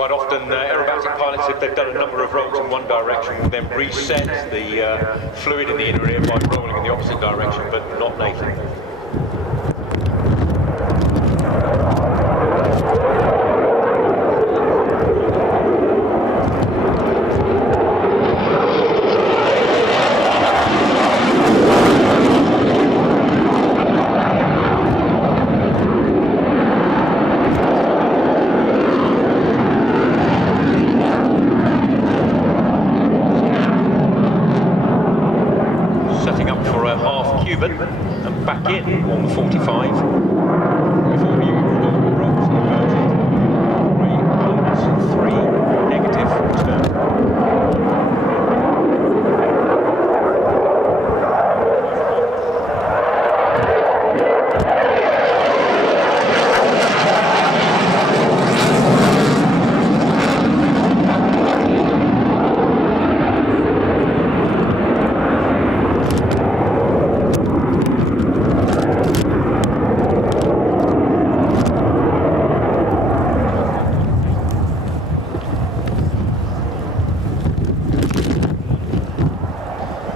Quite often, aerobatic pilots, if they've done a number of rolls in one direction, will then reset the fluid in the inner ear by rolling in the opposite direction, but not Nathan. And back in on the 45 before you rolls inverted 3 negative turn.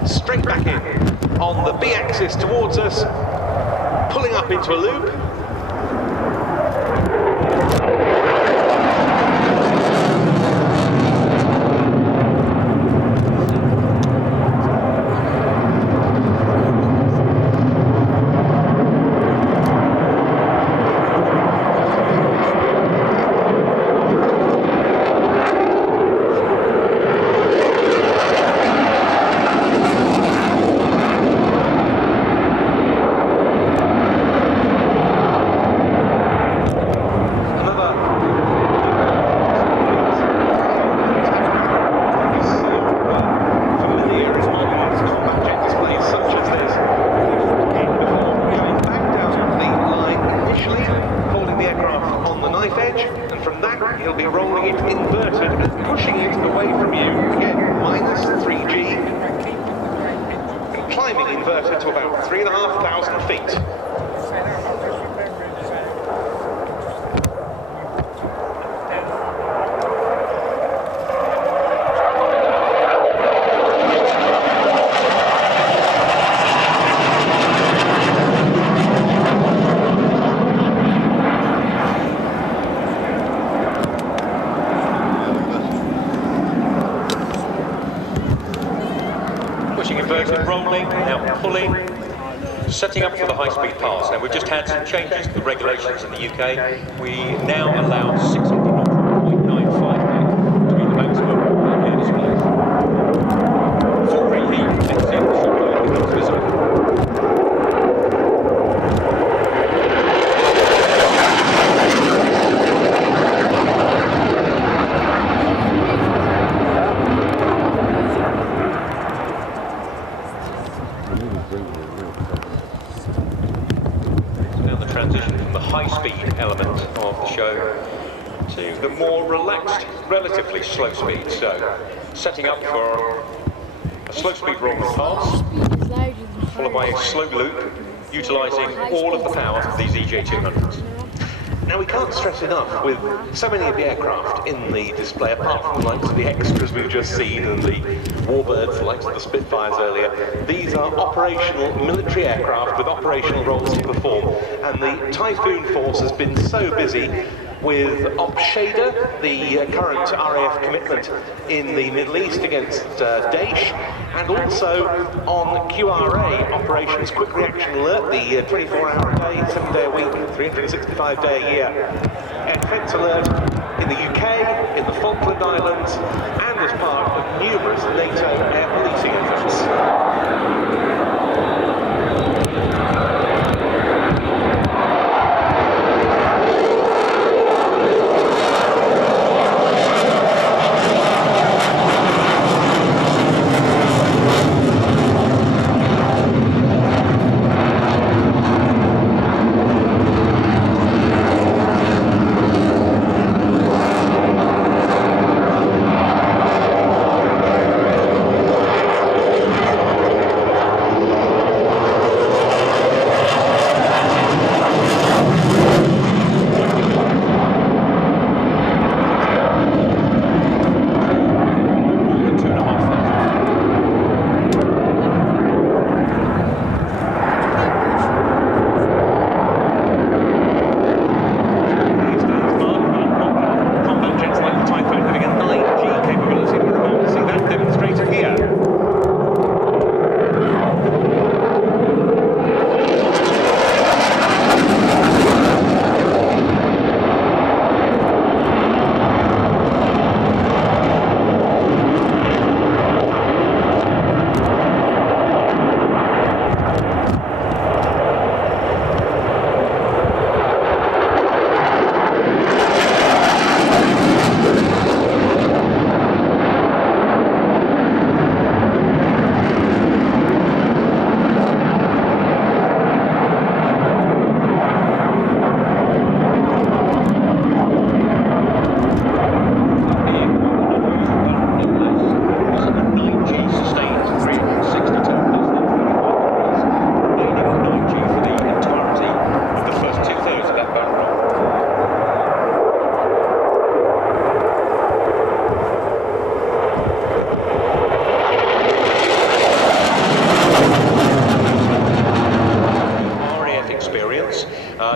Straight back in on the B-axis towards us, pulling up into a loop. He'll be rolling it inverted and pushing it away from you, again, minus 3G, and climbing inverted to about 3,500 feet. Inverted, rolling, now pulling, setting up for the high-speed pass. Now we've just had some changes to the regulations in the UK. We now allow 600.95 Mach to be the maximum air display. Full reheat, exit, shock load becomes visible. Transition from the high-speed element of the show to the more relaxed, relatively slow speed. So, setting up for a slow-speed roll and pass, followed by a slow loop, utilising all of the power of these EJ200s. Now we can't stress enough, with so many of the aircraft in the display, apart from the likes of the extras we've just seen and the Warbirds, the likes of the Spitfires earlier, these are operational military aircraft with operational roles to perform, and the Typhoon force has been so busy with Op Shader, the current RAF commitment in the Middle East against Daesh, and also on QRA operations, Quick Reaction Alert, the 24-hour a day, 7-day a week, 365-day a year. Air Defence Alert in the UK, in the Falkland Islands, and as part of numerous NATO air policing efforts.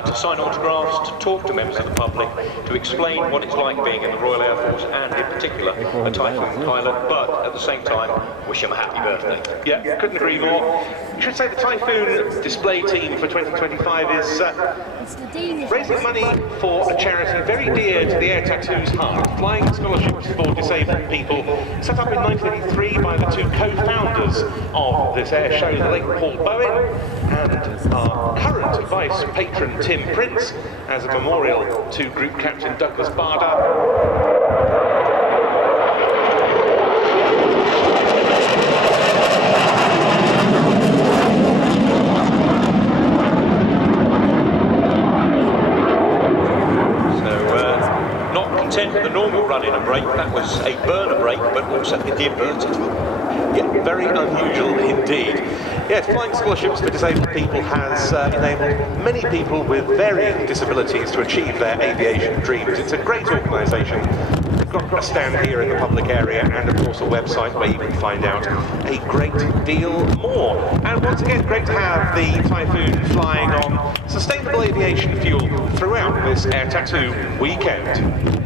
to sign autographs, to talk to members of the public, to explain what it's like being in the Royal Air Force and in particular a Typhoon pilot, but at the same time wish him a happy birthday. Yeah, couldn't agree more. You should say the Typhoon display team for 2025 is raising money for a charity very dear to the Air Tattoo's heart, Flying Scholarships for Disabled People, set up in 1983 by the two co-founders of this air show, the late Paul Bowen and our current vice patron Tim Prince, as a memorial to Group Captain Douglas Barder. The normal run-in and break, that was a burner break, but also in the inverted. Yeah, very unusual indeed. Yes, Flying Scholarships for Disabled People has enabled many people with varying disabilities to achieve their aviation dreams. It's a great organisation. They've got a stand here in the public area and of course a website where you can find out a great deal more. And once again, great to have the Typhoon flying on sustainable aviation fuel throughout this Air Tattoo weekend.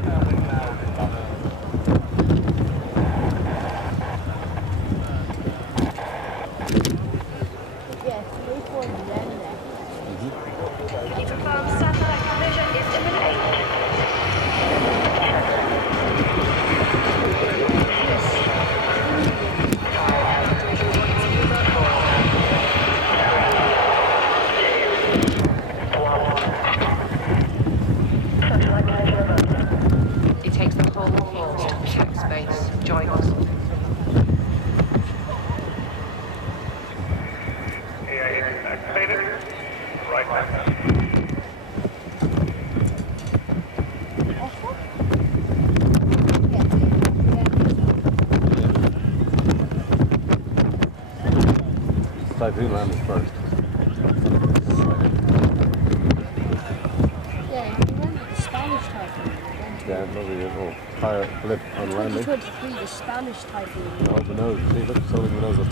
Typhoon landed first. Yeah, he landed the Spanish Typhoon. Yeah, maybe a little tire blip on landing. 2023, the Spanish Typhoon. No, the nose. See, look, it's holding the nose up.